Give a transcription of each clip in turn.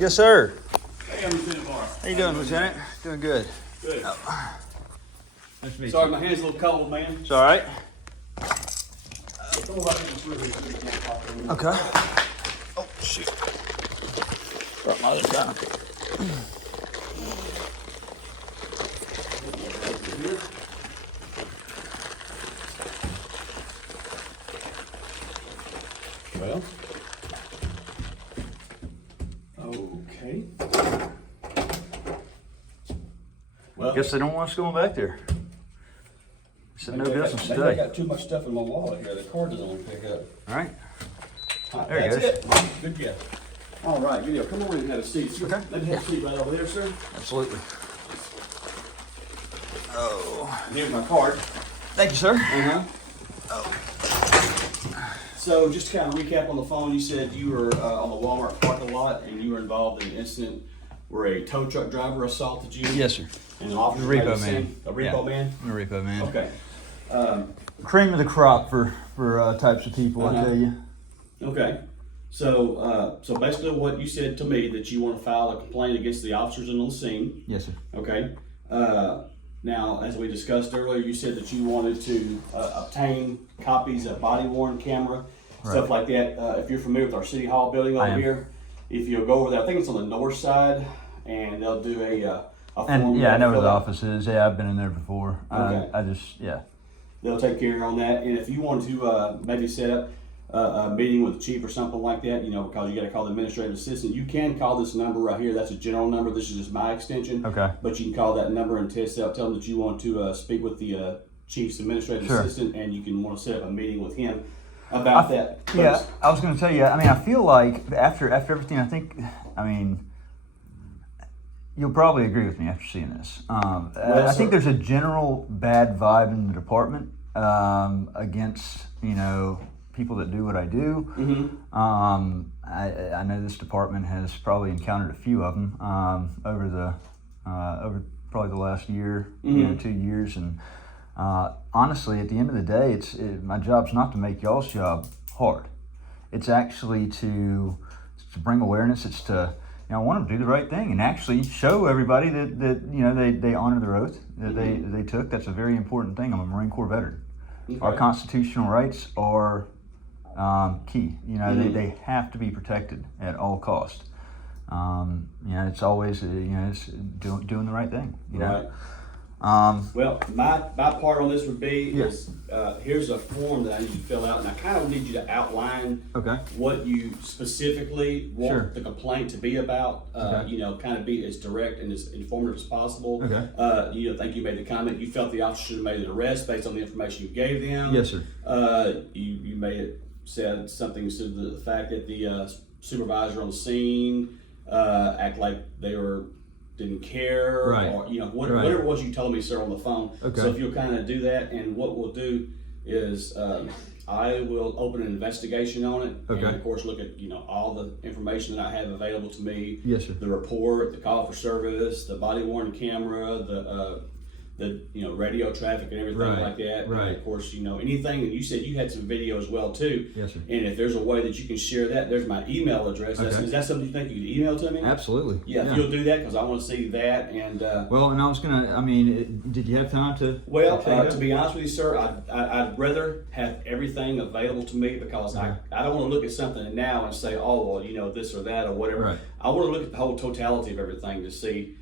Yes, sir. Hey, I'm Lieutenant Barr. How you doing, Lieutenant? Doing good. Good. Nice to meet Sorry, you. my hand's a little cold, man. It's all right. Don't worry about this really good. Okay. Oh, shoot. Brought my other gun. Well. Okay. Well, Guess they don't want us going back there. Said no business maybe I today. got too much stuff in my wallet here. The card doesn't want to pick up. All right. There it That's goes. it. Good guess. All right, video. Come on in and have a seat. Okay. Let me have a seat right over there, sir. Absolutely. Oh. And here's my card. Thank you, sir. Uh-huh. So just to kind of recap on the phone, you said you were on the Walmart parking lot and you were involved in an incident where a tow truck driver assaulted you. Yes, sir. And an officer The repo made the man. same- A repo Yeah. man? I'm a repo man. Okay. Cream of the crop for types of people, I Uh-huh. tell you. Okay. So so basically what you said to me that you want to file a complaint against the officers on the scene. Yes, sir. Okay. Now, as we discussed earlier, you said that you wanted to obtain copies of body worn camera, stuff like that. If you're familiar with our City Hall building over am. here, if you'll go over there, I think it's on the north side, and they'll do a form. And yeah, I know where fill the out. office is. Yeah, I've been in there before. Okay. I just, yeah. They'll take care on that. And if you want to maybe set up a meeting with the chief or something like that, you know, because you got to call the administrative assistant, you can call this number right here. That's a general number. This is just my extension. Okay. But you can call that number and tell them that you want to speak with the chief's administrative Sure. assistant, and you can want to set up a meeting with him about that. But Yeah, I was going to tell you. I mean, I feel like after everything, I mean, you'll probably agree with me after seeing this. I think there's a general bad vibe in the department against people that do what I do. Mm-hmm. I know this department has probably encountered a few of them over probably the last year, 2 years, and honestly, at the end of the day, my job's not to make y'all's job hard. It's actually to bring awareness. It's to I want them to do the right thing and actually show everybody that they honor their oath that they took. That's a very important thing. I'm a Marine Corps veteran. Okay. Our constitutional rights are key. They have to be protected at all costs. It's always it's doing the right thing. Right. Well, my part on this would be is here's a form that I need you to fill out, and I kind of need you to outline what you specifically want the complaint to be about. Kind of be as direct and as informative as possible. Okay. I think you made the comment you felt the officer should have made an arrest based on the information you gave them. Yes, sir. You said something to the fact that the supervisor on the scene act like they didn't care, right. or whatever it was you told me, sir, on the phone. Okay. So if you'll kind of do that, and what we'll do is I will open an investigation on it, Okay. and of course look at all the information that I have available to me. Yes, sir. The report, the call for service, the body worn camera, the radio traffic and everything Right. like that. Right. And of course, anything. And you said you had some video as well too. Yes, sir. And if there's a way that you can share that, there's my email address. Okay. Is that something you think you could email to me? Absolutely. Yeah, if you'll do that, because I want to see that. And Well, and I was gonna. I mean, did you have time to? to be honest with you, sir, I'd rather have everything available to me, because I don't want to look at something now and say, oh, well, this or that or whatever. Right. I want to look at the whole totality of everything to see,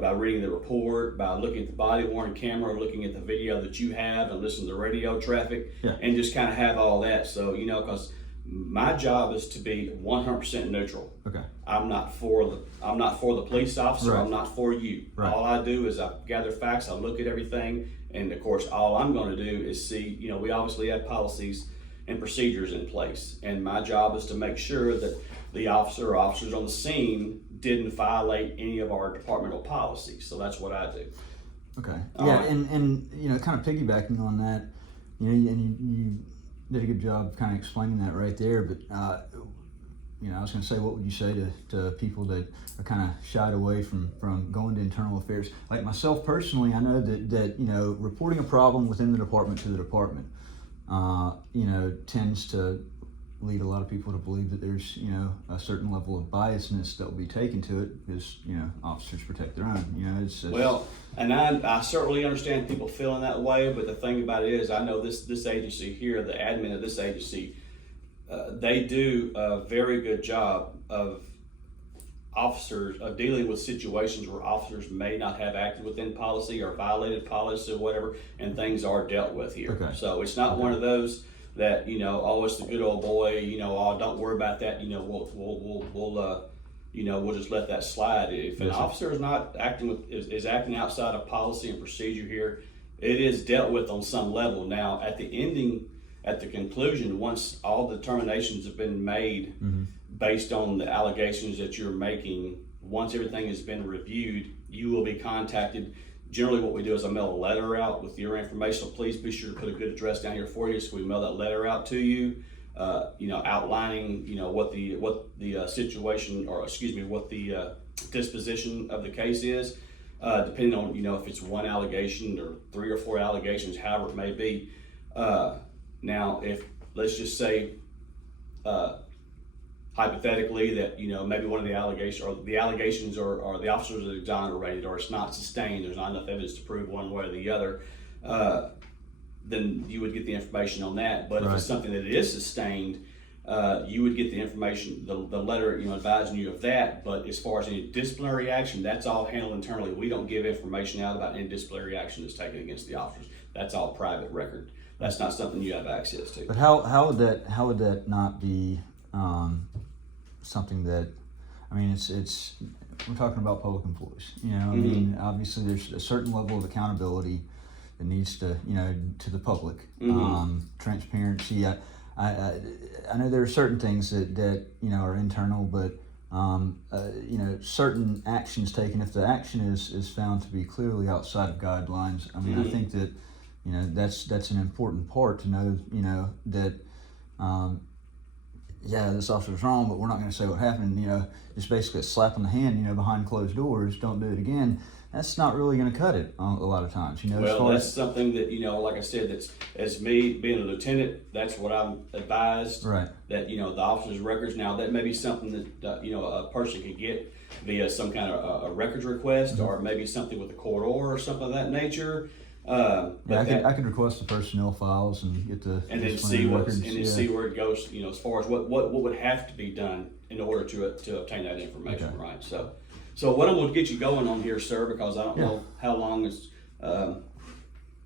by reading the report, by looking at the body worn camera, looking at the video that you have, and listening to the radio traffic, and just kind of have all that. So, because my job is to be 100% neutral. Okay. I'm not for the police officer. Right. I'm not for you. Right. All I do is I gather facts. I look at everything, and of course, all I'm going to do is see. We obviously have policies and procedures in place, and my job is to make sure that the officer or officers on the scene didn't violate any of our departmental policies. So that's what I do. Okay. All Yeah, right. and kind of piggybacking on that, you did a good job kind of explaining that right there. But I was going to say, what would you say to people that are kind of shied away from going to internal affairs? Like myself personally, I know that reporting a problem within the department to the department, tends to lead a lot of people to believe that there's, you know, a certain level of biasness that will be taken to it because, you know, officers protect their own. You know, it's Well, and I certainly understand people feeling that way, but the thing about it is, I know this agency here, the admin of this agency, they do a very good job of dealing with situations where officers may not have acted within policy or violated policy or whatever, and things are dealt with here. Okay. So it's not one of those that, you know, oh, it's the good old boy, you know, oh, don't worry about that, you know, we'll just let that slide. If an Yes, sir. officer is not is acting outside of policy and procedure here, it is dealt with on some level. Now, at the conclusion, once all determinations have been made based on the allegations that you're making, once everything has been reviewed, you will be contacted. Generally, what we do is I mail a letter out with your information. So please be sure to put a good address down here for you. So we mail that letter out to you, you know, outlining, you know, what the situation, or excuse me, what the disposition of the case is, depending on, you know, if it's one allegation or 3 or 4 allegations, however it may be. Now, if let's just say, hypothetically, that, you know, maybe one of the allegations or the officers are exonerated, or it's not sustained, there's not enough evidence to prove one way or the other, then you would get the information on that. But if it's something that is sustained, you would get the information, the letter, you know, advising you of that. But as far as any disciplinary action, that's all handled internally. We don't give information out about any disciplinary action that's taken against the officers. That's all private record. That's not something you have access to. But how would that not be something that, I mean, it's we're talking about public employees. You know, I mean, obviously there's a certain level of accountability that needs to, you know, to the public. Transparency. I know there are certain things that you know are internal, but you know, certain actions taken, if the action is found to be clearly outside of guidelines, I mean, I think that, you know, that's an important part to know, you know, that yeah, this officer's wrong, but we're not going to say what happened. You know, just basically a slap on the hand, you know, behind closed doors, don't do it again. That's not really going to cut it a lot of times, you know. Well, that's something that, you know, like I said, that's, as me being a lieutenant, that's what I'm advised. Right. That, you know, the officer's records. Now, that may be something that, you know, a person can get via some kind of a records request, or maybe something with a court order or something of that nature. Yeah, I could request the personnel files and get the and then see see where it goes. You know, as far as what would have to be done in order to obtain that information, right? So what I'm going to get you going on here, sir, because I don't know how long it's.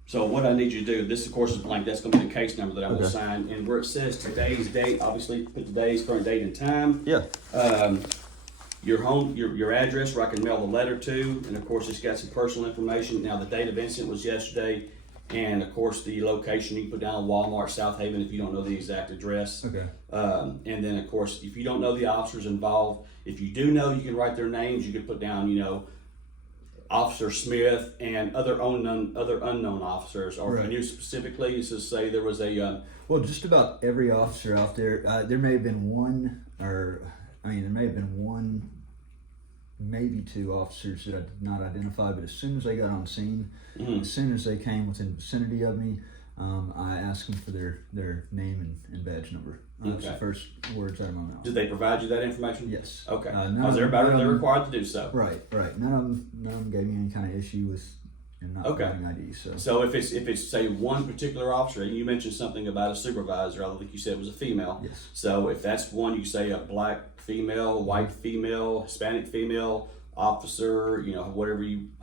So what I need you to do, this of course is blank. That's going to be the case number that I will sign, and where it says today's date, obviously put today's current date and time. Yeah. Your home, your address where I can mail the letter to, and of course it's got some personal information. Now the date of incident was yesterday, and of course the location you can put down Walmart South Haven if you don't know the exact address. Okay. And then of course if you don't know the officers involved, if you do know, you can write their names. You can put down, you know, Officer Smith and other unknown officers, or if you knew specifically, it's just say there was a. Well, just about every officer out there. There may have been one, or there may have been one, maybe 2 officers that I did not identify, but as soon as they got on scene, as soon as they came within the vicinity of me, I asked them for their name and badge number. That's the first words out of my mouth. Did they provide you that information? Yes. Okay. Because they're required to do so. Right. None of them gave me any kind of issue with not providing IDs. So if it's say one particular officer, and you mentioned something about a supervisor, I think you said it was a female. Yes. So if that's one, you say a black female, white female, Hispanic female officer, you know,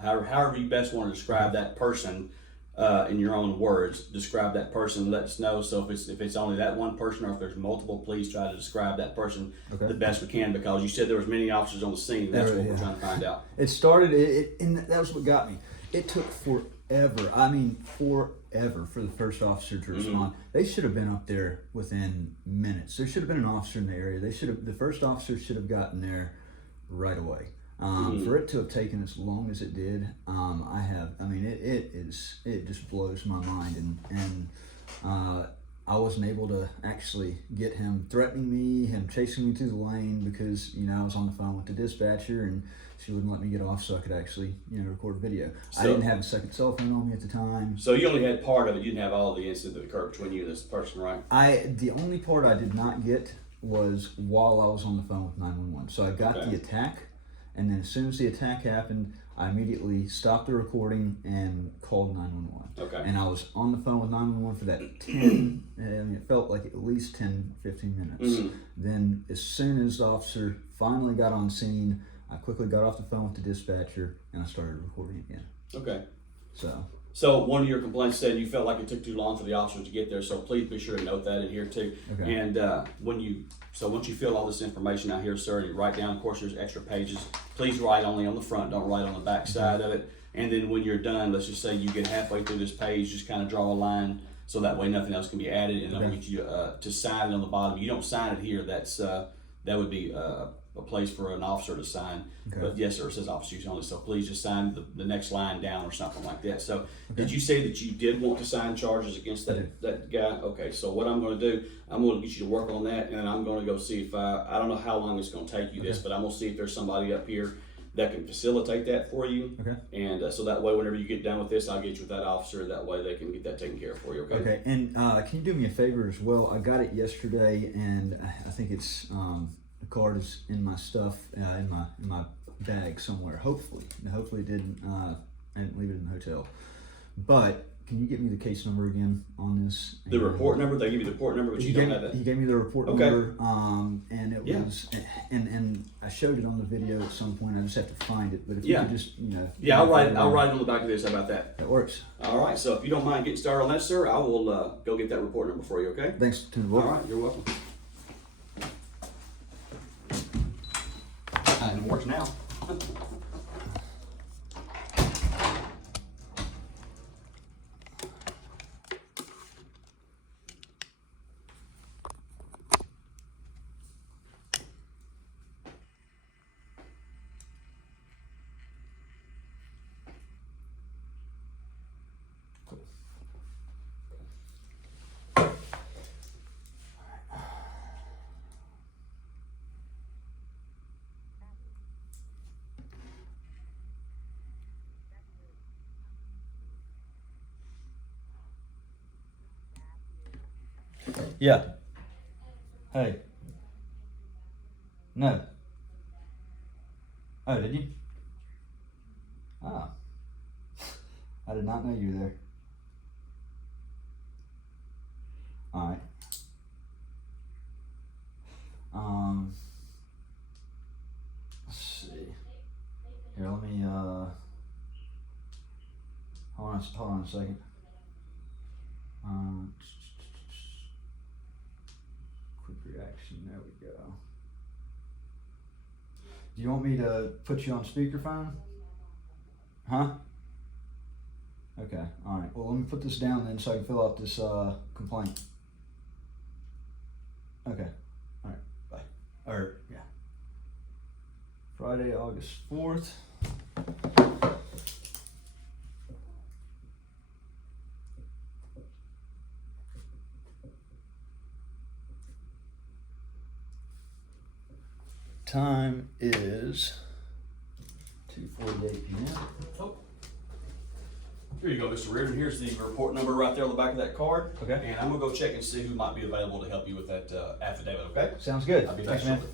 however you best want to describe that person, in your own words, describe that person. Let us know. So if it's only that one person, or if there's multiple, please try to describe that person the best we can, because you said there was many officers on the scene. That's what we're trying to find out. It started, and that was what got me. It took forever. I mean, forever for the first officer to respond. They should have been up there within minutes. There should have been an officer in the area. The first officer should have gotten there right away. For it to have taken as long as it did, it just blows my mind, and I wasn't able to actually get him threatening me, him chasing me through the lane, because, you know, I was on the phone with the dispatcher, and she wouldn't let me get off so I could actually, record a video. I So- didn't have a second cell phone on me at the time. So you only had part of it. You didn't have all the incident that occurred between you and this person, right? The only part I did not get was while I was on the phone with 911. So I got Okay. the attack, and then as soon as the attack happened, I immediately stopped the recording and called 911. Okay. And I was on the phone with 911 for that 10, and it felt like at least 10, 15 minutes. Mhm. Then as soon as the officer finally got on scene, I quickly got off the phone with the dispatcher and I started recording again. Okay. So, One of your complaints said you felt like it took too long for the officers to get there. So please be sure to note that in here too. Okay. And once you fill all this information out here, sir, and you write down, of course, there's extra pages. Please write only on the front. Don't write on the back side of it. And then when you're done, let's just say you get halfway through this page, just kind of draw a line so that way nothing else can be added, and I'll Okay. get you to sign it on the bottom. You don't sign it here. That would be a place for an officer to sign. Okay. But yes, sir, it says officer use only. So please just sign the next line down or something like that. So did you say that you did want to sign charges against that guy? Okay. So what I'm going to do, I'm going to get you to work on that, and then I'm going to go see if I don't know how long it's going to take you this, but I'm going to see if there's somebody up here that can facilitate that for you. Okay. And so that way, whenever you get done with this, I'll get you with that officer. That way, they can get that taken care of for you. Okay. Okay, and can you do me a favor as well? I got it yesterday, and I think it's the card is in my stuff in my bag somewhere. Hopefully it didn't. I didn't leave it in the hotel. But can you get me the case number again on this? The report number. They give you the report number, but you don't have that. He gave me the report Okay. number, and it Yeah. was, and I showed it on the video at some point. I just have to find it. But if Yeah. you could just, Yeah, I'll write it on the back of this. How about that? That works. All right. So if you don't mind getting started on that, sir, I will go get that report number for you. Okay. Thanks to the All book. right. You're welcome. And it works now. Yeah. Hey. No. Oh, did you? Ah. I did not know you were there. Alright. Let's see. Here, let me, hold on a second. Quick reaction, there we go. Do you want me to put you on speakerphone? Huh? Okay, alright. Well, let me put this down then so I can fill out this complaint. Okay, alright, bye. Or, yeah. Friday, August 4th. Time is 2:48 p.m. Oh. Here you go, Mr. Reardon. Here's the report number right there on the back of that card. Okay. And I'm gonna go check and see who might be available to help you with that affidavit. Okay. Sounds good. I'll be back Thanks, man. shortly.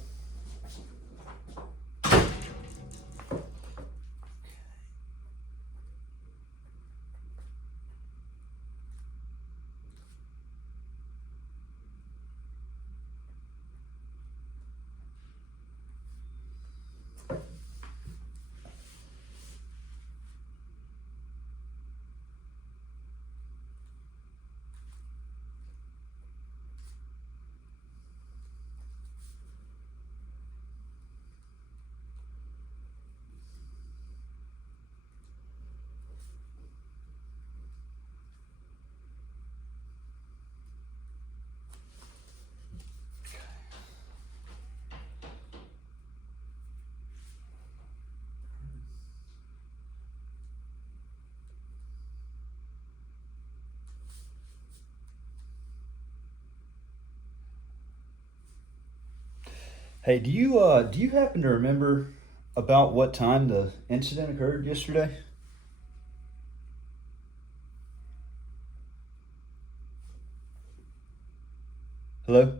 Hey, do you happen to remember about what time the incident occurred yesterday? Hello?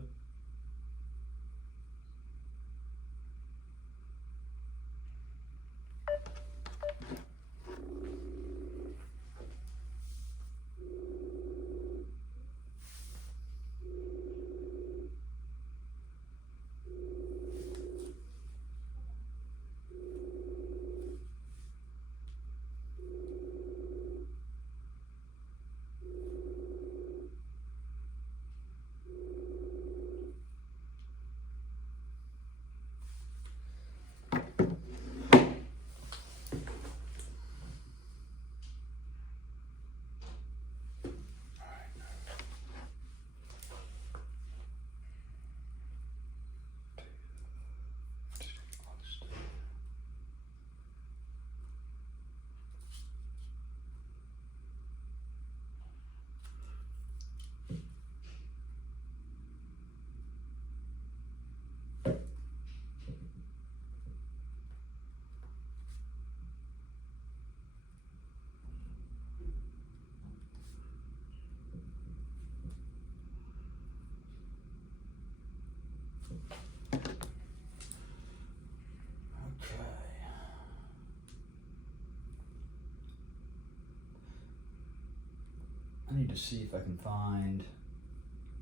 I need to see if I can find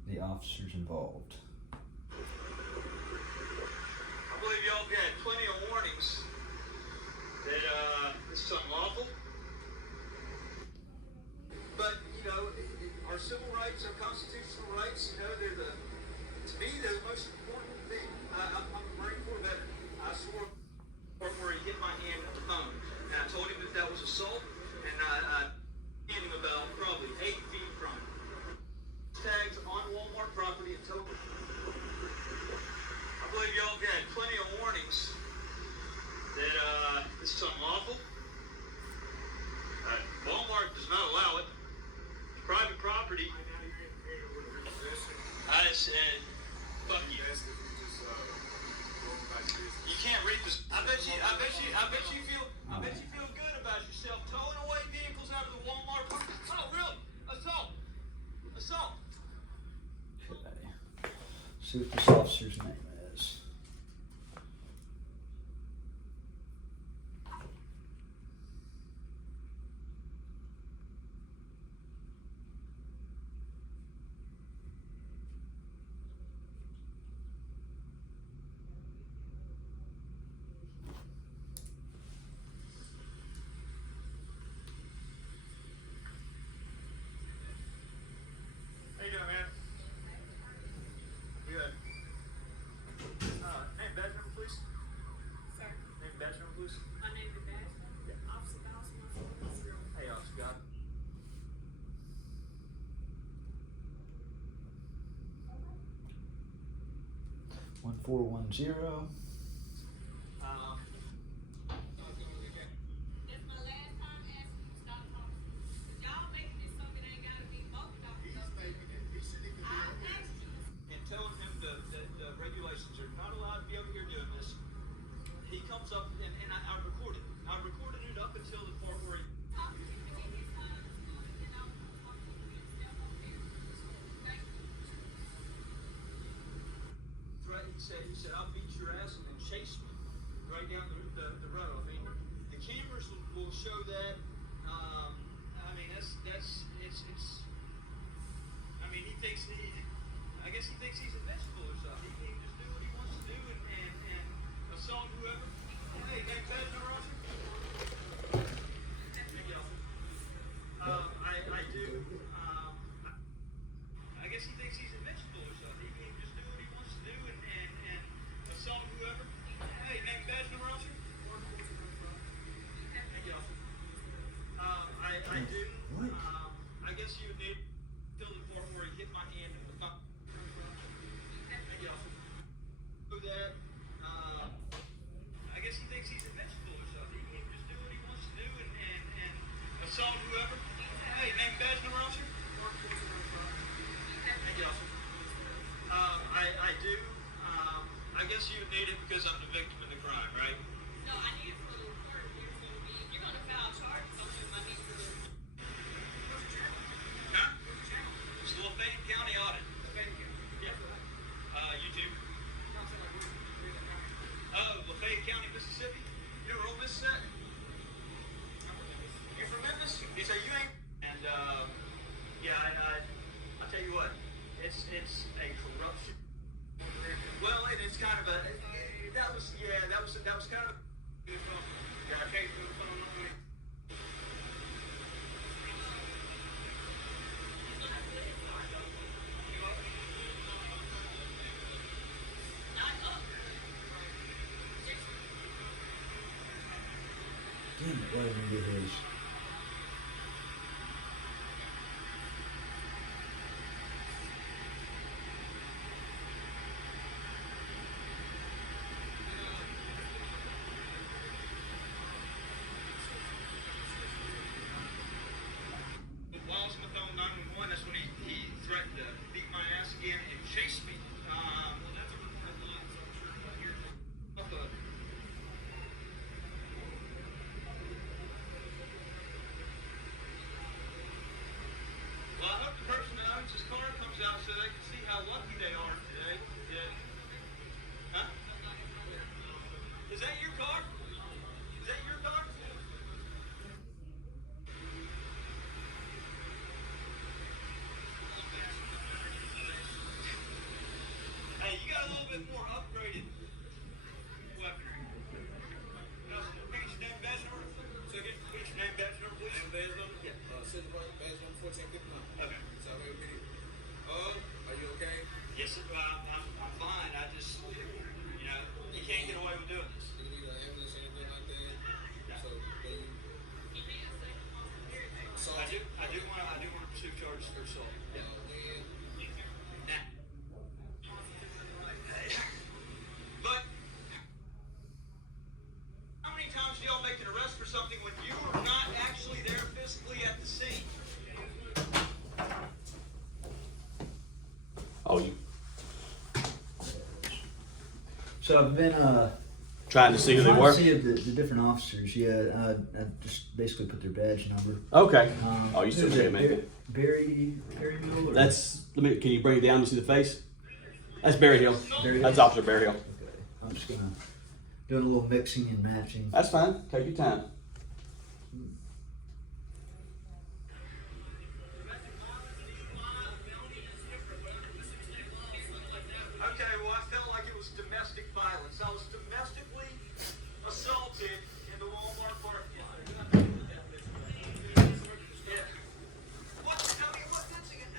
the officers involved. I believe y'all had plenty of warnings that this is unlawful. But, our civil rights, our constitutional rights, they're to me, they're the most important thing. I'm a Marine Corps veteran. I swore where he hit my hand on the phone. And I told him that was assault, and I hit him about probably 8 feet from him. Tags on Walmart property and total. I believe y'all had plenty of warnings that this is unlawful. Walmart does not allow it. It's private property. I just said, fuck you. You can't read this. I bet you feel good about yourself towing away vehicles out of the Walmart parking. Oh, really? Assault. Okay. See what this officer's name is. How you doing, man? Good. Name, badge number, please. Sir, Name, badge number, please. my name is Bash. Officer Dawson, 140. Hey, Officer God. One 410. That's my last time asking you to stop talking. 'Cause y'all making this something that ain't gotta be both of you. I asked you. And telling him the regulations are not allowed to be over here doing this. He comes up and I recorded it. I recorded it up until the part where he Talk to me when he gets out of the school and then I'll talk to you and step up here. Thank you. threatened. He said, "I'll beat your ass," and then chase me right down the road. I mean, the cameras will show that. I mean, it's. I mean, he thinks I guess he thinks he's invincible or something. He can just do what he wants to do and assault whoever. Hey, gang, badge number, officer? Thank you. I do. I guess he thinks he's invincible or something. He can just do what he wants to do and assault whoever. Hey, name, badge number, officer? Thank you. I do. I guess you would need to fill the form where he hit my hand and the thumb. Thank you. Do that. I guess he thinks he's invincible or something. He can just do what he wants to do and assault whoever. Hey, name, badge number, officer? Thank you. I do. I guess you would need it because I'm the victim of the crime, right? No, I it's a corruption. Well, and it's kind of a that was kind of yeah, I can't do the phone on me. Damn it, why didn't he get his? While Smith on 911, that's when he threatened to beat my ass again and chase me. Well, I hope the person that owns this car comes out so they can see how lucky they are today. Yeah. Huh? Is that your car? Is that your car? Hey, you got a little bit more upgraded weaponry. Pick your name, badge number. So get your name, badge number, please. Badge number? Yeah. Badge number 1459. Okay. So I'm able to. Are you okay? Yes, sir. I'm fine. I just, you can't get away with doing this. Do you need an ambulance or anything like that? So, I do want to pursue charges for assault. Yeah. But how many times do y'all make an arrest for something when you are not actually there physically at the scene? Oh, you So I've been trying to see who they trying were? to see the different officers. Yeah, I just basically put their badge number. Okay. Oh, you who still is can't that? make it. Barry Miller. That's, can you bring it down to see the face? That's Barry Hill. Barry That's Hill? Officer Barry Hill. Okay. I'm just gonna doing a little mixing and matching. That's fine. Take your time. Okay, well, I felt like it was domestic violence. I was domestically assaulted in the Walmart parking lot. Yeah. What? Tell me what incident?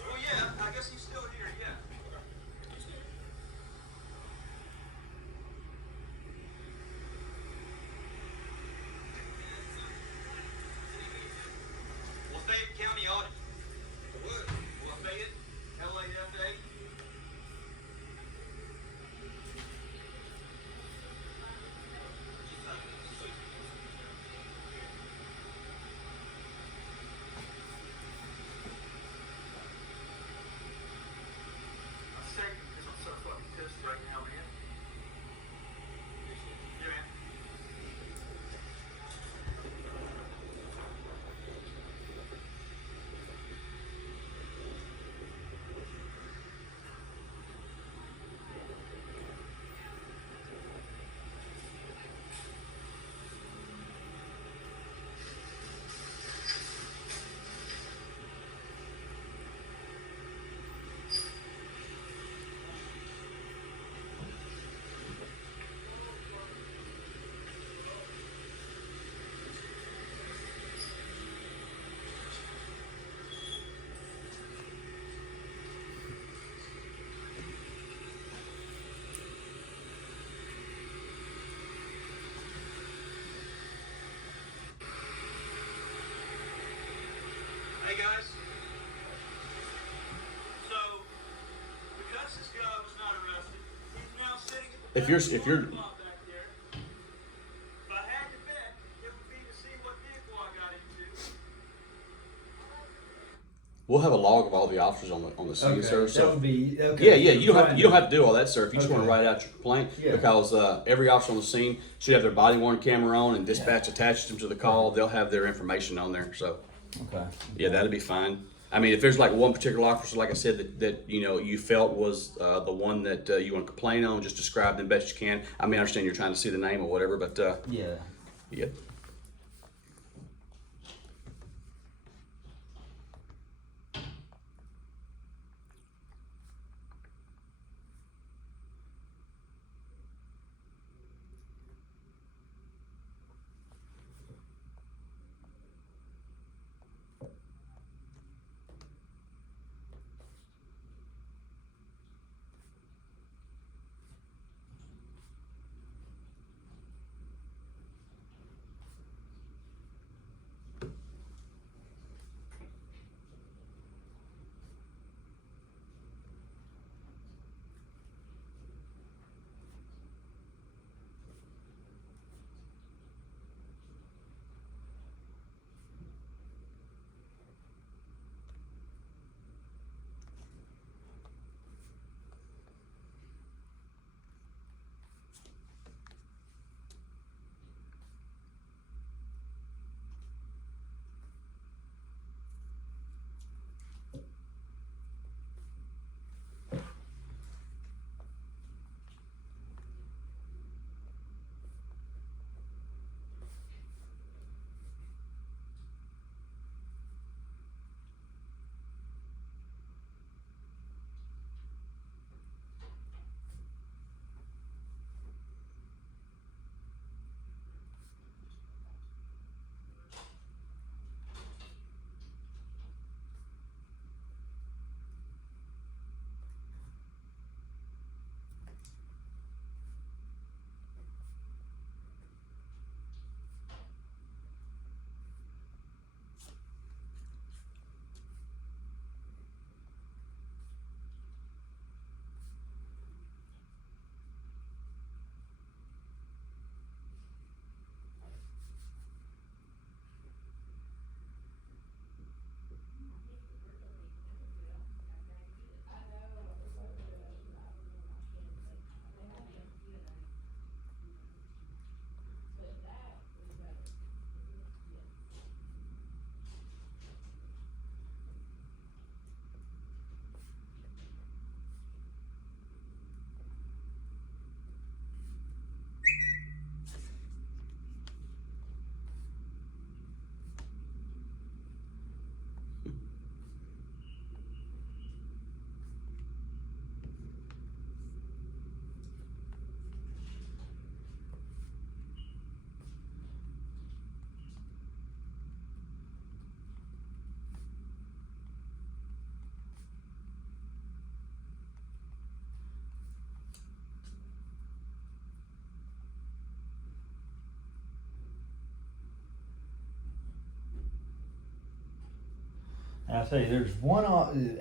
Well, yeah, I guess he's still here, yeah. Lafayette County Audit. What? Lafayette, LAFA. I'm shaking because I'm so fucking pissed right now, man. Yeah, man. Hey guys. So, because this guy was not arrested, he's now sitting at the If you're- back if you're- of the lot back there. If I had to bet, it would be to see what vehicle I got into. We'll have a log of all the officers on the scene, sir. that So would be okay. yeah, you don't have to do all that, sir. If you just want to Okay. write out your complaint, Yeah. because every officer on the scene should have their body worn camera on, and dispatch attaches them to the call. They'll have their information on there. So Okay. yeah, that'd be fine. I mean, if there's like one particular officer, like I said, that you felt was the one that you want to complain on, just describe them best you can. I mean, I understand you're trying to see the name or whatever, but Yeah. yeah. And I tell you, there's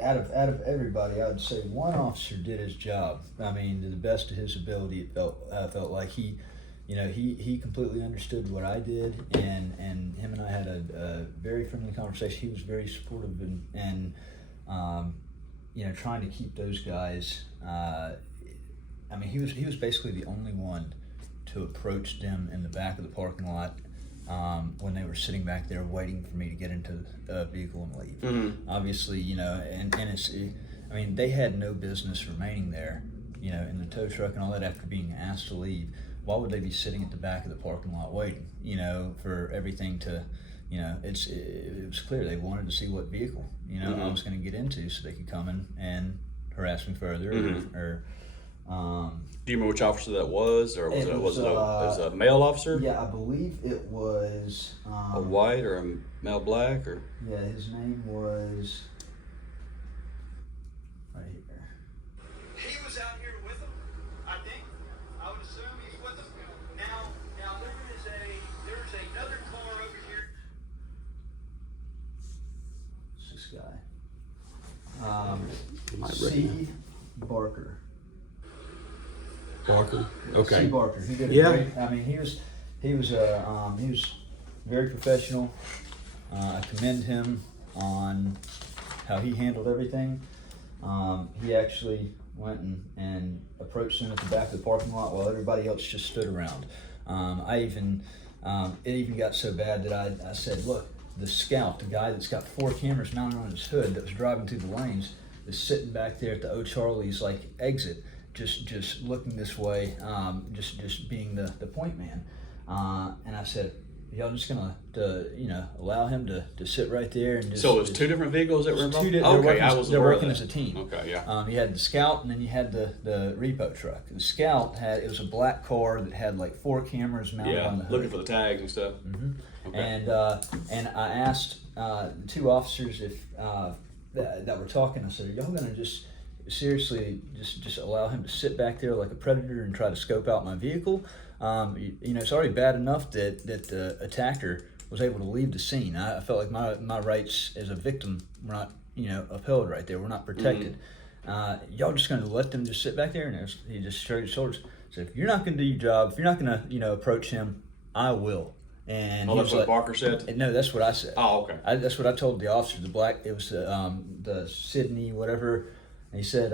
out of everybody, I would say one officer did his job. I mean, to the best of his ability. It felt like he completely understood what I did, and him and I had a very friendly conversation. He was very supportive and trying to keep those guys. I mean, he was basically the only one to approach them in the back of the parking lot when they were sitting back there waiting for me to get into the vehicle and leave. Mm-hmm. Obviously, and I mean, they had no business remaining there, in the tow truck and all that after being asked to leave. Why would they be sitting at the back of the parking lot waiting, for everything to, it was clear they wanted to see what vehicle, Mm-hmm. I was going to get into so they could come in and harass me further Mm-hmm. or Do you remember which officer that was, or was It it was, was a male officer? yeah, I believe it was, A white or a male black or? yeah, his name was, right here. He was out here with them, I think. I would assume he's with them. Now there's another car over here. It's this guy. might C. Barker. Barker. C. Barker. He did a Yeah. great. I mean, he was very professional. I commend him on how he handled everything. He actually went and approached him at the back of the parking lot while everybody else just stood around. It even got so bad that I said, look, the scout, the guy that's got 4 cameras mounted on his hood that was driving through the lanes, is sitting back there at the O'Charlie's exit, just looking this way, just being the point man. And I said, y'all just gonna allow him to sit right there and just. So it was 2 different vehicles that were involved? They're working as a team. Okay, yeah. You had the Scout, and then you had the repo truck. The Scout it was a black car that had 4 cameras mounted on the hood. Looking for the tags and stuff. Mm-hmm. Okay. And I asked the 2 officers if that were talking. I said, "Are y'all gonna just seriously just allow him to sit back there like a predator and try to scope out my vehicle? It's already bad enough that the attacker was able to leave the scene. I felt like my rights as a victim were not upheld right there. We're not protected. Mm-hmm. Y'all just gonna let them just sit back there?" And he just shrugged his shoulders. Said, "If you're not gonna do your job, if you're not gonna approach him, I will." And he That's was what like, Barker said? "No, that's what I said." Oh, okay. That's what I told the officer. It was the Sydney whatever. And he said,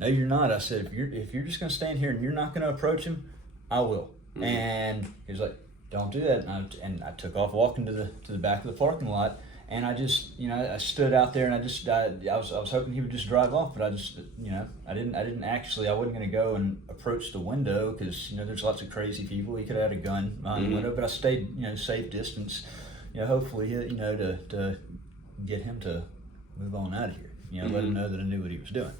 "No, you're not." I said, "If you're just gonna stand here and you're not gonna approach him, I will." Mm-hmm. And he was like, "Don't do that." And I took off walking to the back of the parking lot. And I just, I stood out there, and I was hoping he would just drive off, but I just, I didn't actually. I wasn't going to go and approach the window because there's lots of crazy people. He could have had a gun behind the window, but I stayed, safe distance. Hopefully, to get him to move on out of here. Let him know that I knew what he was doing.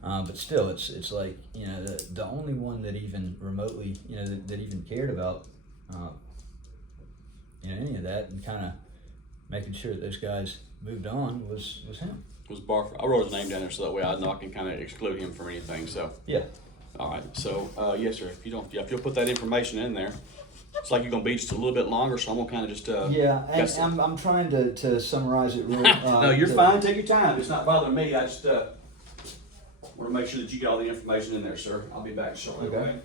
But still, it's like the only one that even remotely, that even cared about, any of that, and kind of making sure that those guys moved on was him. It was Barker. I wrote his name down there so that way I know I can kind of exclude him from anything. So, Yeah. all right. So, yes, sir. If you'll put that information in there, it's like you're gonna be just a little bit longer. So I'm gonna kind of just Yeah, and guess- I'm trying to summarize it real. No, you're fine. Take your time. It's not bothering me. I just want to make sure that you get all the information in there, sir. I'll be back shortly. Okay.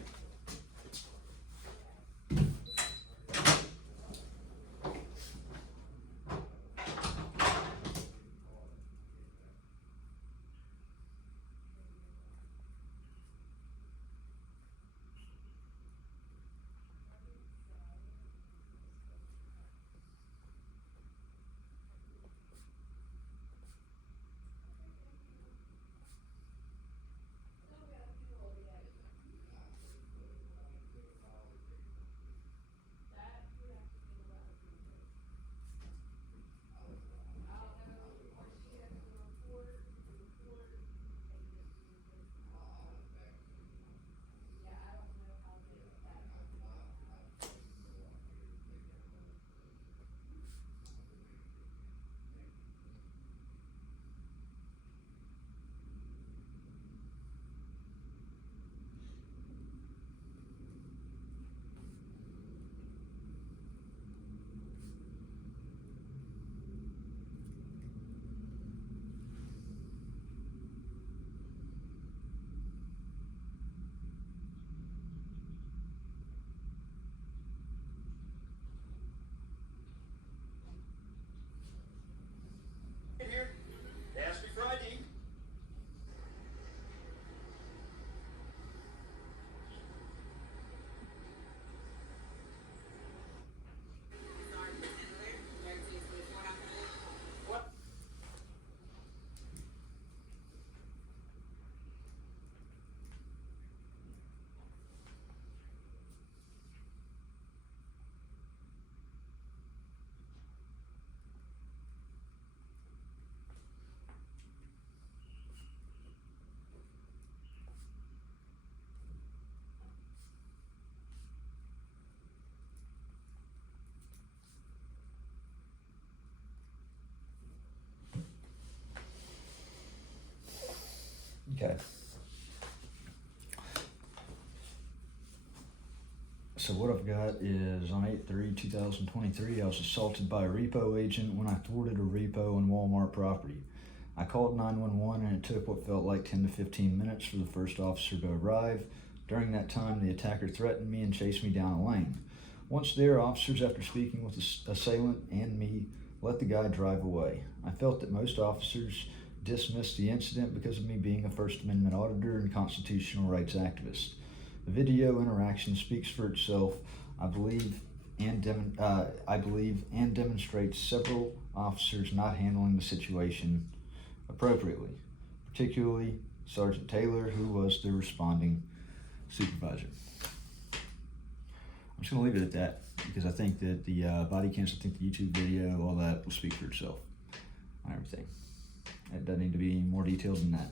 Okay. So what I've got is on 8/3/2023, I was assaulted by a repo agent when I thwarted a repo on Walmart property. I called 911 and it took what felt like 10 to 15 minutes for the first officer to arrive. During that time, the attacker threatened me and chased me down a lane. Once there, officers, after speaking with the assailant and me, let the guy drive away. I felt that most officers dismissed the incident because of me being a First Amendment auditor and constitutional rights activist. The video interaction speaks for itself, I believe, and demonstrates several officers not handling the situation appropriately, particularly Sergeant Taylor, who was the responding supervisor. I'm just going to leave it at that because I think that the body cams, I think the YouTube video, all that will speak for itself on everything. It doesn't need to be more detailed than that.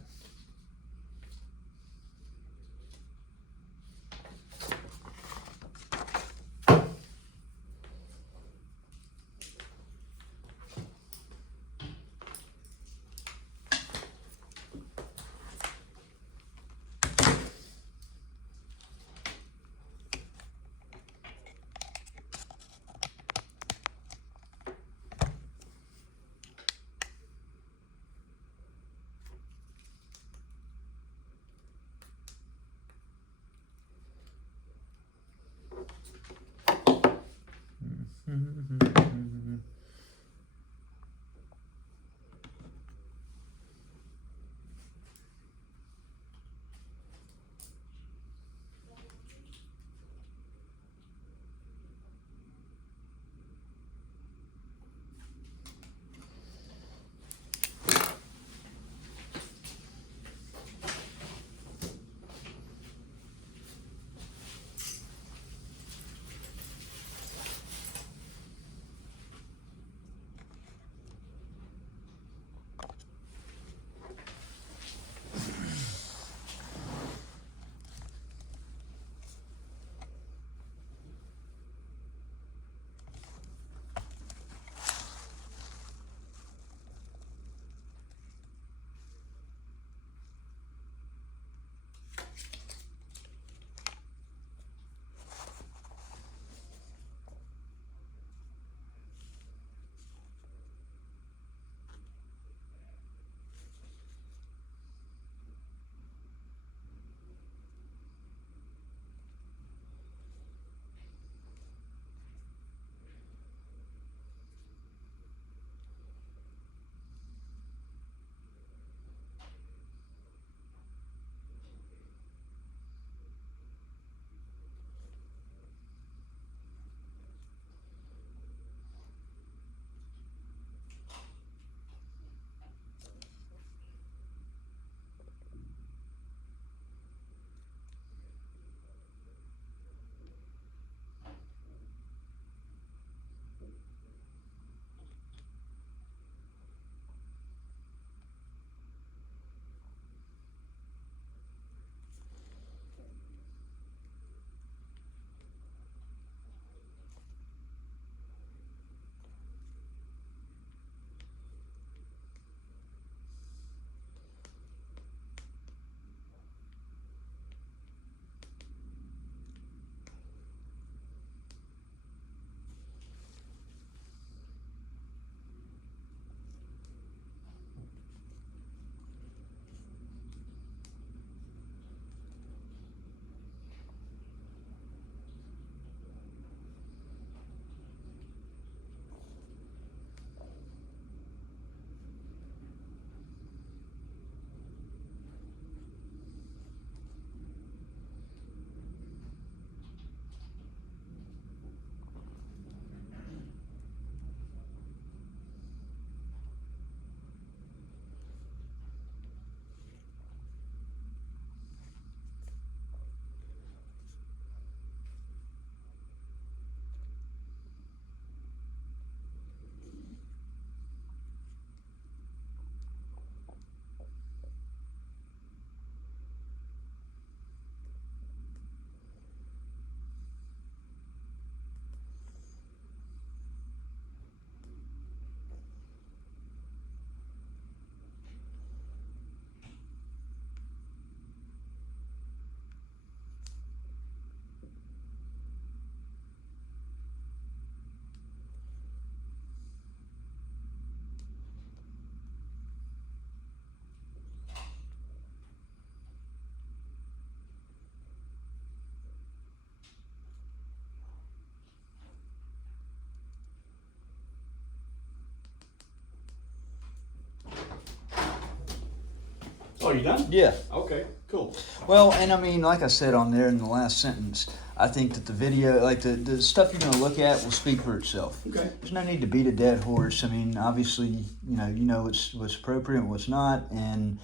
are you done? Yeah. Okay, cool. Well, and I mean, like I said on there in the last sentence, I think that the video, like the stuff you're going to look at, will speak for itself. Okay. There's no need to beat a dead horse. I mean, obviously, you know what's appropriate and what's not, and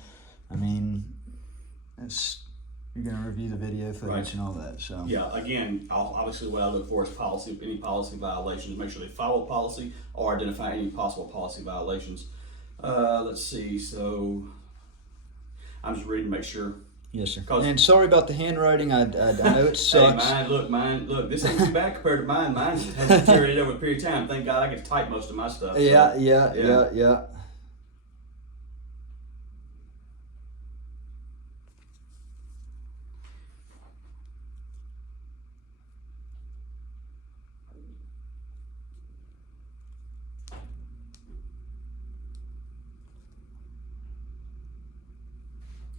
I mean, you're going to review the video footage Right. and all that. So Yeah, again, obviously what I look for is policy, any policy violations, make sure they follow policy or identify any possible policy violations. Let's see, so I'm just reading to make sure. yes, sir. 'Cause- And sorry about the handwriting. I know it sucks. Hey, mine, look, this ain't too bad compared to mine. Mine has deteriorated over a period of time. Thank God I get to type most of my stuff. So. Yeah.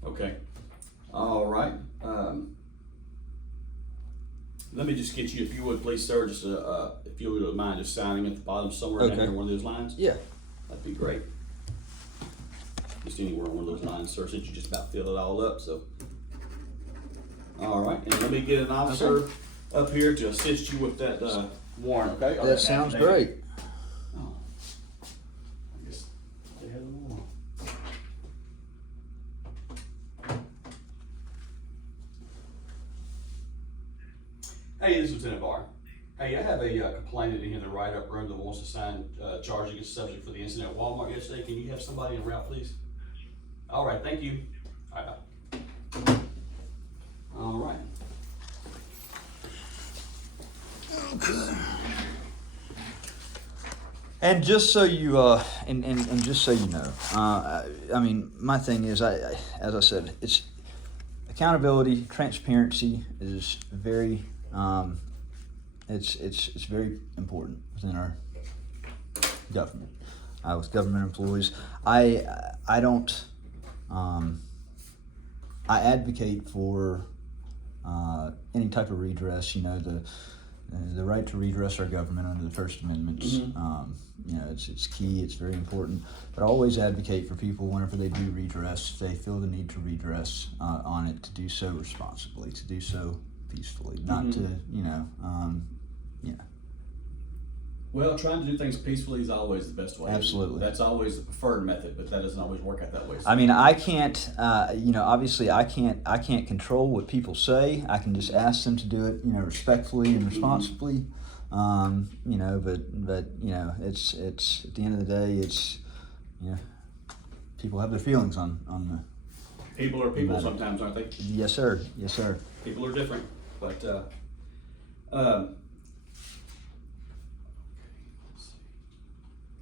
Okay. All right. Let me just get you, if you would please, sir, just if you would mind just signing at the bottom somewhere down Okay. here, one of those lines. Yeah. That'd be great. Just anywhere on one of those lines, sir, since you just about filled it all up, so. All right, and let me get an officer up here to assist you with that, warrant, okay? Or That sounds affidavit. great. Oh. I guess they had them all. Hey, this is Lieutenant Barr. Hey, I have a complainant in here in the write-up room that wants to sign charge against the subject for the incident at Walmart yesterday. Can you have somebody en route, please? All right, thank you. All right, bye. All right. And just so you, and just so you know, I mean, my thing is, as I said, it's accountability, transparency is very, it's very important within our government. With government employees, I don't, I advocate for any type of redress. You know, the right to redress our government under the First Amendment. You know, it's key. It's very important. But I always advocate for people whenever they do redress, if they feel the need to redress on it, to do so responsibly, to do so peacefully, not to you know. Well, trying to do things peacefully is always the best way. Absolutely. That's always the preferred method, but that doesn't always work out that way. I mean, I can't, you know, obviously I can't control what people say. I can just ask them to do it, you know, respectfully and responsibly. You know, but you know, it's at the end of the day, it's, you know, people have their feelings on the. People are people sometimes, aren't they? Yes, sir. Yes, sir. People are different, but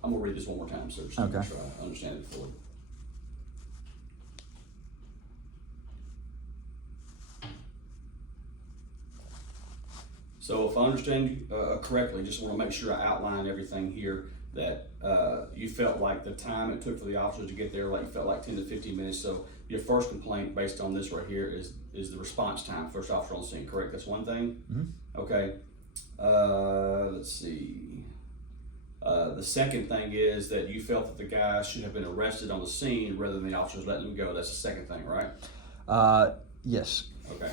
I'm gonna read this one more time, sir, just to make Okay. sure I understand it fully. So if I understand you correctly, just want to make sure I outline everything here, that you felt like the time it took for the officers to get there, like you felt like 10 to 15 minutes. So your first complaint based on this right here is the response time, first officer on scene, correct? That's one thing? Mm-hmm. Okay. Let's see. The second thing is that you felt that the guy should have been arrested on the scene rather than the officers letting him go. That's the second thing, right? Yes. Okay.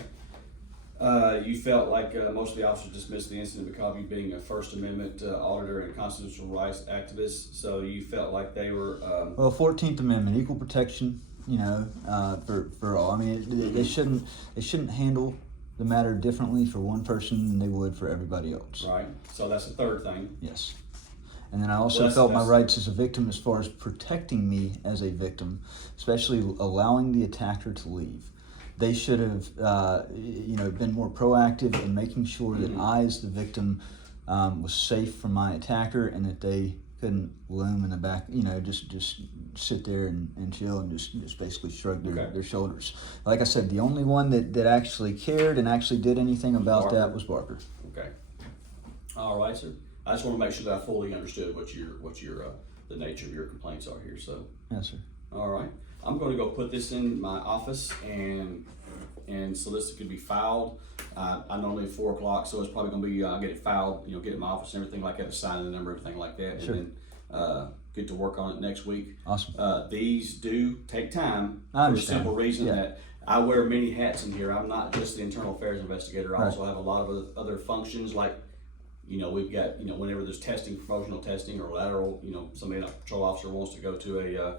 You felt like most of the officers dismissed the incident because of you being a First Amendment auditor and constitutional rights activist. So you felt like they were. Well, 14th Amendment, equal protection. You know, for all. I mean, they shouldn't handle the matter differently for one person than they would for everybody else. Right. So that's the third thing. Yes. And then I also Well, that's- felt my that's- rights as a victim as far as protecting me as a victim, especially allowing the attacker to leave. They should have, you know, been more proactive in making sure that I, as the victim, was safe from my attacker, and that they couldn't loom in the back, you know, just sit there and chill and just basically shrug their shoulders. Like I said, the only one that actually cared and actually did anything about Barker. that was Barker. Okay. All right, sir. I just want to make sure that I fully understood what your the nature of your complaints are here. So. Yes, sir. All right. I'm going to go put this in my office and so this could be filed. I normally at 4 o'clock, so it's probably going to be get it filed. You know, get it in my office and everything like that, signing the number, everything like that, Sure. and then get to work on it next week. Awesome. These do take time I for the understand. simple reason Yeah. that I wear many hats in here. I'm not just the internal affairs investigator. I Right. also have a lot of other functions like, we've got, whenever there's testing, promotional testing or lateral, somebody like a patrol officer wants to go to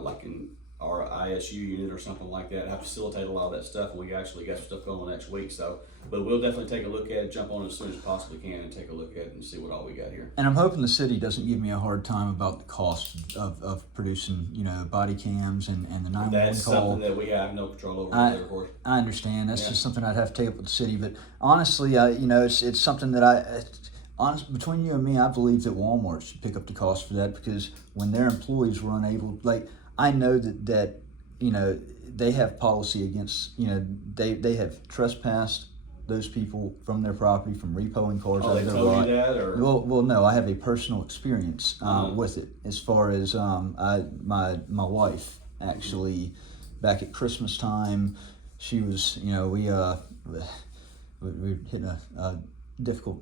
like in our ISU unit or something like that. I facilitate a lot of that stuff, and we actually got some stuff going on next week. So, but we'll definitely take a look at it, jump on it as soon as possibly can, and take a look at it and see what all we got here. And I'm hoping the city doesn't give me a hard time about the cost of producing, body cams and the 911 That's call. something that we have no control over, I- either, of course. I understand. That's Yeah. just something I'd have to take up with the city. But honestly, it's something that between you and me, I believe that Walmart should pick up the cost for that, because when their employees were unable, like, I know that they have policy against, they have trespassed those people from their property, from repoing cars Oh, out they of their told lot. you that, or? Well, no, I have a personal experience Uh-huh. with it. As far as my wife actually, back at Christmas time, she was, we were hitting a difficult,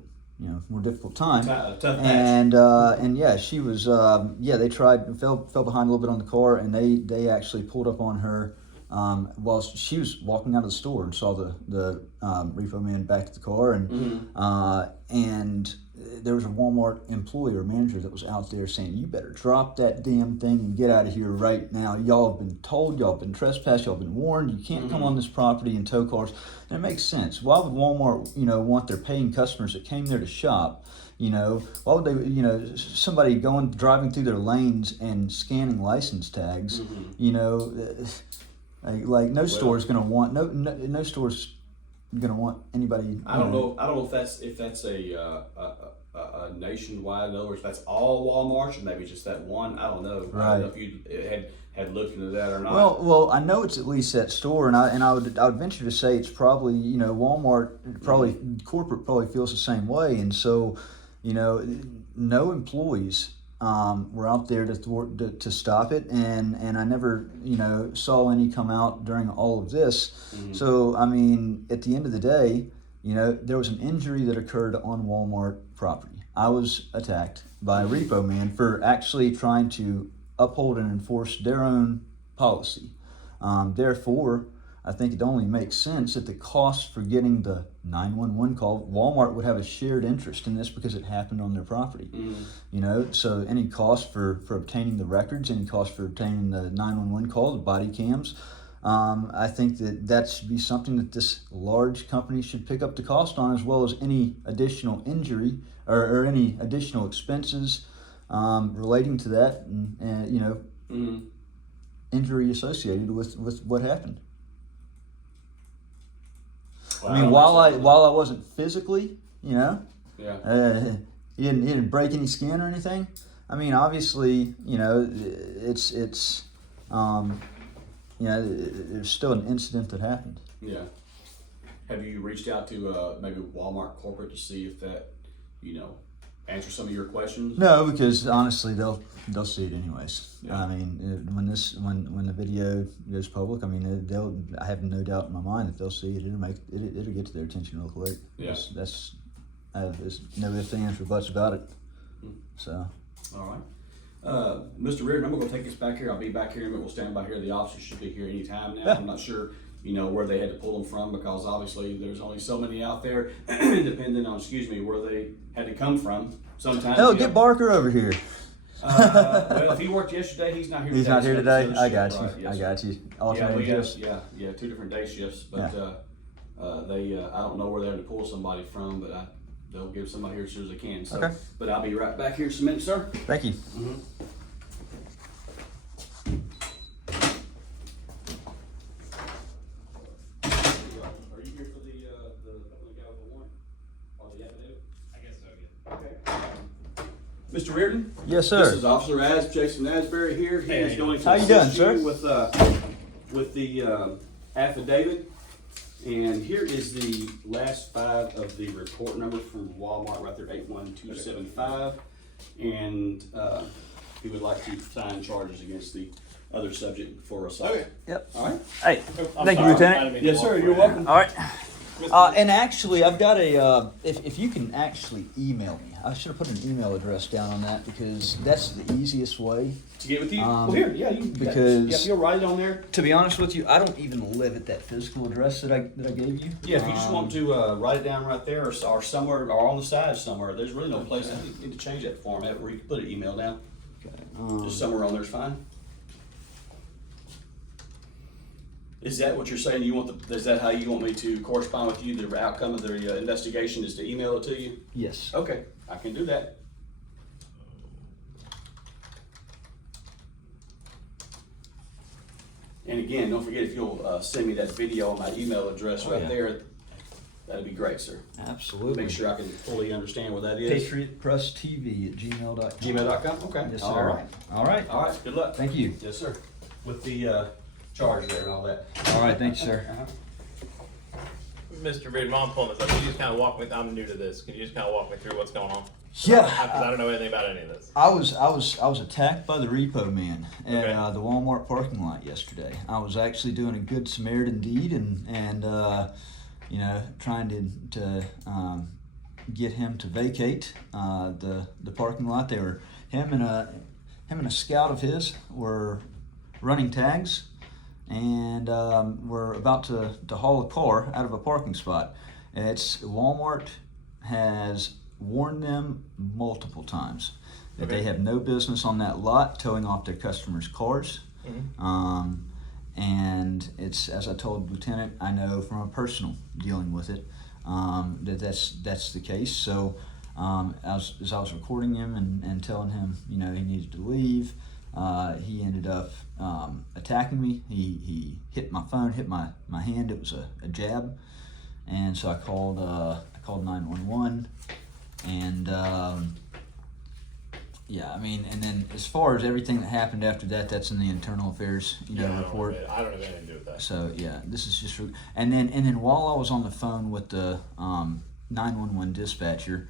more difficult time. Tough patch. And yeah, she was they fell behind a little bit on the car, and they actually pulled up on her while she was walking out of the store and saw the repo man back at the car, and there was a Walmart employee or manager that was out there saying, "You better drop that damn thing and get out of here right now. Y'all have been told, y'all have been trespassed, y'all have been warned. You can't come on this property and tow cars." And it makes sense. Why would Walmart, want their paying customers that came there to shop? Why would they, somebody driving through their lanes and scanning license tags? Like no store's gonna want no store's gonna want anybody. I don't know if that's a nationwide. In other words, if that's all Walmarts, or maybe just that one. I don't know. I don't know if you had looked into that or not. Well, I know it's at least that store, and I would venture to say it's probably Walmart probably corporate probably feels the same way, and so no employees were out there to stop it, and I never saw any come out during all of this. So I mean, at the end of the day, there was an injury that occurred on Walmart property. I was attacked by a repo man for actually trying to uphold and enforce their own policy. Therefore, I think it only makes sense that the cost for getting the 911 call, Walmart would have a shared interest in this because it happened on their property. So any cost for obtaining the records, any cost for obtaining the 911 call, the body cams, I think that should be something that this large company should pick up the cost on, as well as any additional injury or any additional expenses relating to that, and injury associated with what happened. Well, I mean, while I wasn't physically, yeah. he didn't break any skin or anything. I mean, obviously, it's there's still an incident that happened. Yeah. Have you reached out to maybe Walmart corporate to see if that, answer some of your questions? No, because honestly, they'll see it anyways. Yeah. I mean, when the video goes public, I mean, I have no doubt in my mind that they'll see it. It'll get to their attention real quick. Yeah. There's no ifs, ands, or buts about it. So. All right. Mr. Reardon, I'm going to take us back here. I'll be back here in a minute. We'll stand by here. The officers should be here any time now. Yeah. I'm not sure, where they had to pull them from, because obviously there's only so many out there, depending on, where they had to come from. Sometimes. Hell, get Barker over here. Well, if he worked yesterday, he's not here today. He's not here so today. it's I shift, got you. right, yes, I sir. got you. Yeah, Alternating we have, shifts. yeah, 2 different day shifts, but they I don't know where they're to pull somebody from, but they'll give somebody here as soon as they can. So, Okay. But I'll be right back here in a minute, sir. Thank you. Are you here for the guy with the warrant or the affidavit? I guess so, yeah. Okay. Mr. Reardon? Yes, This sir. is Officer Jason Asbury here. He is going to How you doing, assist sir? you with the affidavit. And here is the last 5 of the report number from Walmart right there, 81275. And he would like to sign charges against the other subject for assault. Okay. Yep. All right? Hey, thank you, Lieutenant. Yes, sir. You're welcome. All right. And actually, I've got a. If you can actually email me, I should have put an email address down on that because that's the easiest way. To get with you? Um, Well, here, yeah, you because- yeah, you'll write it on there. To be honest with you, I don't even live at that physical address that I gave you. Yeah, if you just want to write it down right there or somewhere or on the side somewhere, there's really no place that you need to change that format where you can put an email down. Okay. Just somewhere on there's fine. Is that what you're saying? Is that how you want me to correspond with you? The outcome of the investigation is to email it to you? Yes. Okay, I can do that. And again, don't forget if you'll send me that video on my email address Oh, right yeah. there, that'd be great, sir. Absolutely. Make sure I can fully understand what that is. PatriotPressTV@gmail.com. Gmail.com? Okay. Yes, sir. All right. All right. All right. Good luck. Thank you. Yes, sir. With the charge there and all that. All right. Thanks, sir. Mr. Beard, while I'm pulling this up, can you just kind of walk me? I'm new to this. Can you just kind of walk me through what's going on? Yeah. Because I don't know anything about any of this. I was attacked by the repo man at Okay. the Walmart parking lot yesterday. I was actually doing a good Samaritan deed and you know, trying to get him to vacate the parking lot. They were him and a scout of his were running tags and were about to haul a car out of a parking spot. Walmart has warned them multiple times that Okay. they have no business on that lot towing off their customers' cars. And it's, as I told Lieutenant, I know from a personal dealing with it, that's the case. So as I was recording him and telling him, you know, he needed to leave, he ended up attacking me. He hit my phone, hit my hand. It was a jab. And so I called 911. And yeah, I mean, and then as far as everything that happened after that, that's in the internal affairs, report. I don't have anything to do with that. So yeah, this is just, and then while I was on the phone with the 911 dispatcher,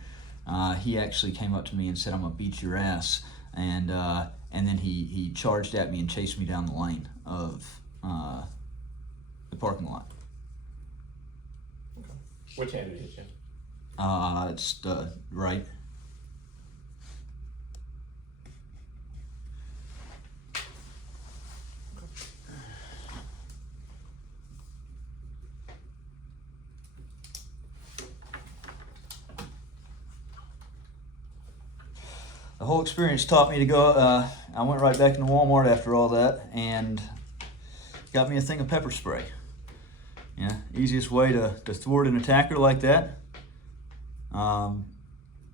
he actually came up to me and said, "I'm gonna beat your ass," and then he charged at me and chased me down the lane of the parking lot. Which hand did he hit you? It's the right. The whole experience taught me to go. I went right back into Walmart after all that and got me a thing of pepper spray. Yeah, easiest way to thwart an attacker like that.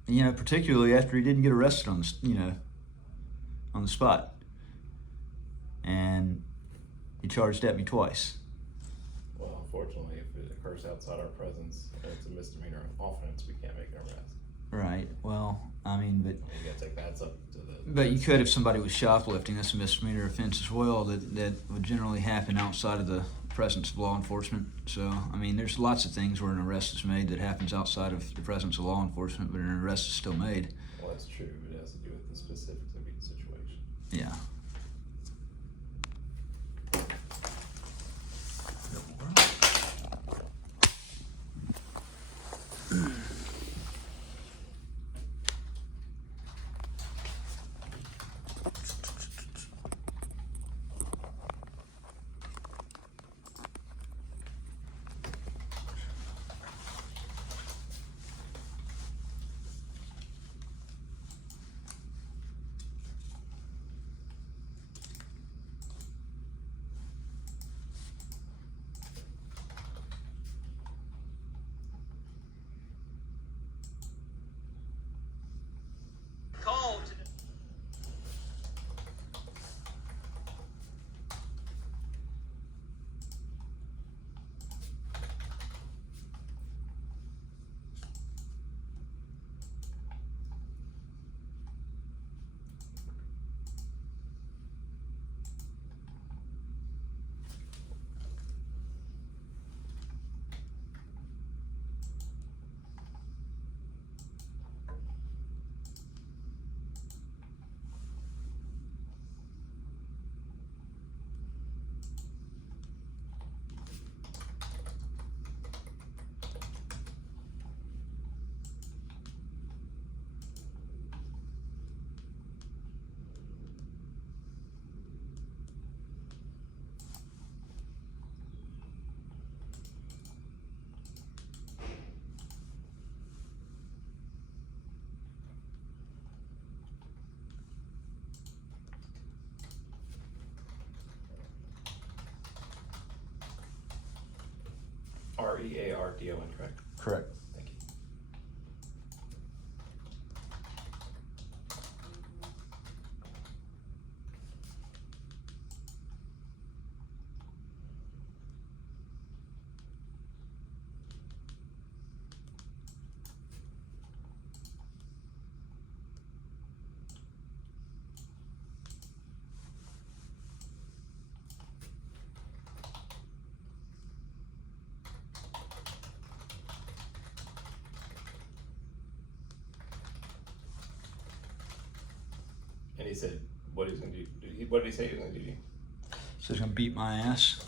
You know, particularly after he didn't get arrested on the spot, and he charged at me twice. Well, unfortunately, if it occurs outside our presence, it's a misdemeanor offense. We can't make an arrest. Right. Well, I mean, but You gotta take that. It's up to the. but you could if somebody was shoplifting. That's a misdemeanor offense as well. That would generally happen outside of the presence of law enforcement. So, I mean, there's lots of things where an arrest is made that happens outside of the presence of law enforcement, but an arrest is still made. Well, that's true, but it has to do with the specifics of each situation. Yeah. Reardon, correct? Correct. Thank you. And he said what he's gonna do. What did he say he was gonna do to you? So he's gonna beat my ass.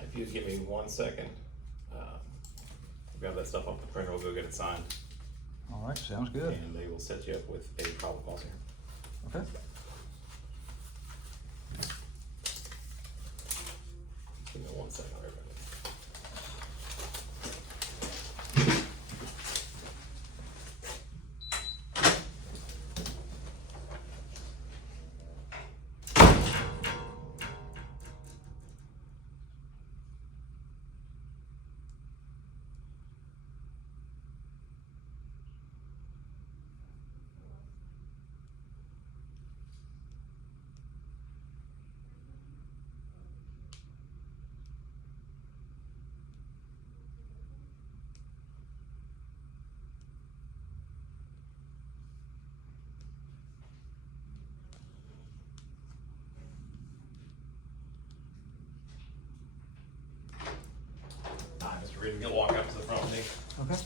If you just give me 1 second, grab that stuff off the printer, we'll go get it signed, All right, sounds good. and they will set you up with a probable cause hearing. Okay. Give me 1 second, everybody. All right, Mr. Reed, you're gonna walk up to the front with me. Okay.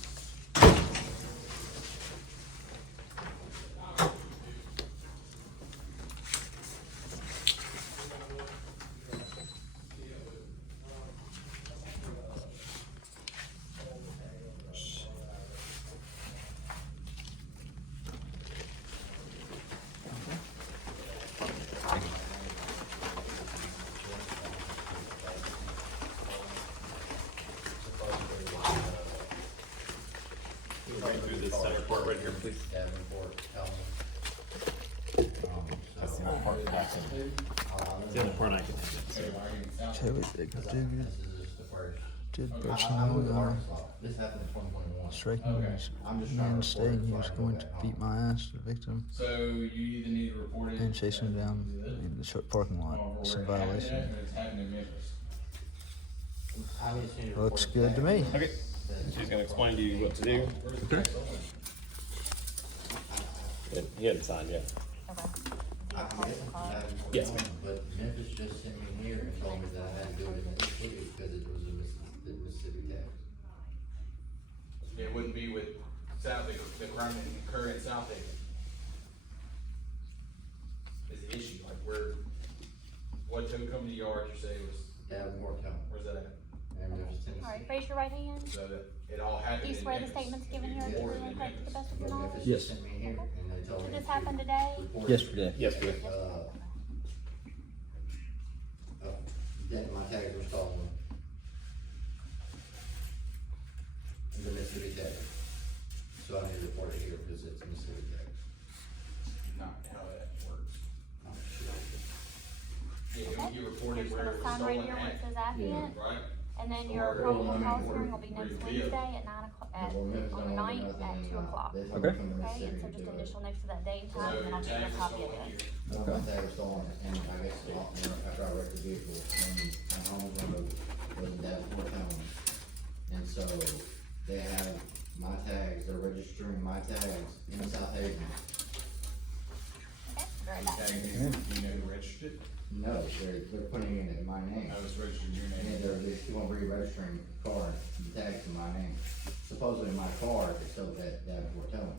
Can you read through this report right here, please? Davenport, Elm. That's the only part I can. It's the only part I can think So we did This is just the first. did I moved to personnel Arkansas. This happened in 2021. striking his I'm just trying to man report saying it he so I was can go going to back beat home. my ass, the victim, So you either need to report it. and chasing him down in the parking lot. It's a violation. It's happened in Memphis. I just need to Looks report good it to back. me. Okay, she's gonna explain to you what to do. Okay. He hadn't signed yet. I'm guessing from Davenport, Yes, Elm, ma'am. But Memphis just sent me here and told me that I had to do it in Mississippi because it was a Mississippi tax. It wouldn't be with South, the current South Haven. Is the issue, like who come to the yard you say was, Davenport, Elm, where's that at? and Memphis, All right, Tennessee. raise your right hand. So that it all happened Do in you swear the Memphis. statements given here are It true reported and in correct to the Memphis. best of your But knowledge? Memphis Yes. just sent me here and they told me. Did this to happen today? report it. Yesterday. Yesterday. That my tags were stolen. The Mississippi tax. So I need to report it here because it's a Mississippi tax. Not how that works. I'm sure. Yeah, Okay. you You're reported just where gonna it was sign right stolen here where it at, says affiant, right? And then your probable cause hearing will be next Wednesday at 9 o'clock, on the 9th at 2 o'clock. Okay. Okay, and so just initial next to that date and time, and then I'll get you a copy of it. My tag was stolen, and I guess a lot more after I wrecked the vehicle, and my home was in Davenport County. And so they have my tags, they're registering my tags in South Haven. Okay, very nice. Do you know who registered it? No, they're putting it in my name. I was registered your And name. they're just going to re-registering the car, the tags in my name. Supposedly my car is still at Davenport County.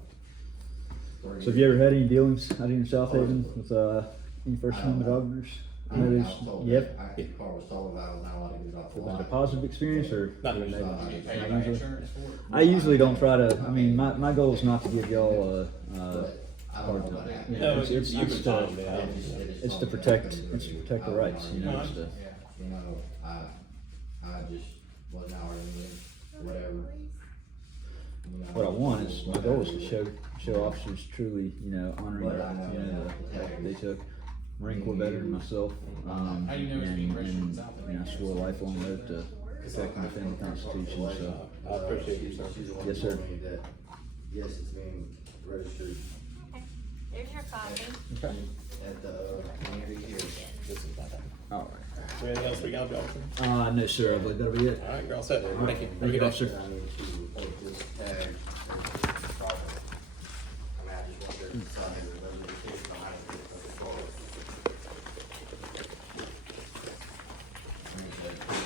So have you ever had any dealings out here in South Haven with any first time officers? I was told Yep. that the car was totaled, I was not allowed to get it off the Was it a lot. positive experience or? Not It was, Do you pay Not my usually. insurance for it? I usually don't try to, I mean, my goal is not to give y'all But I don't know hard what time. happened. Yeah, it's to, They just it's told to me I protect, couldn't it's to do it. protect the I was rights, not you know, arguing. it's to, You know, I just wasn't arguing, whatever. You know, what I want is, my goal is to show officers truly, you know, honoring, But I know you know, the path they took. Marine Corps veteran myself, How do you know it's being registered in and, South you know, I swore a lifelong oath to protect and defend the Constitution, so. I appreciate your service. Yes, sir. Told me that, yes, it's being registered Okay, there's your copy. Okay. at the community here. All Is there anything else we got, Officer? right. No, sir, I believe that'll be it. All right, you're all set. Thank you. Thank you, officer. I need to report this tag. I mean, I just want to decide whether the case behind it is the car. I mean,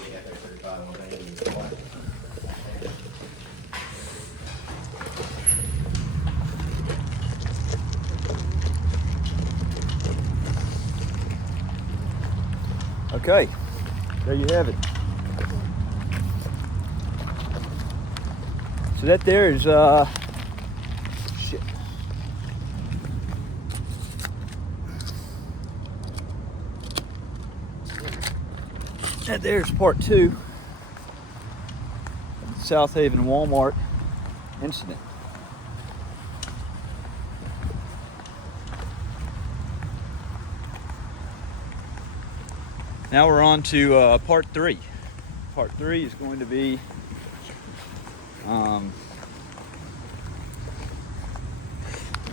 they have their 35 on day and it's white. Okay, there you have it. So that there is, shit. That there's part 2 of the South Haven Walmart incident. Now we're on to part 3. Part 3 is going to be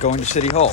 going to City Hall.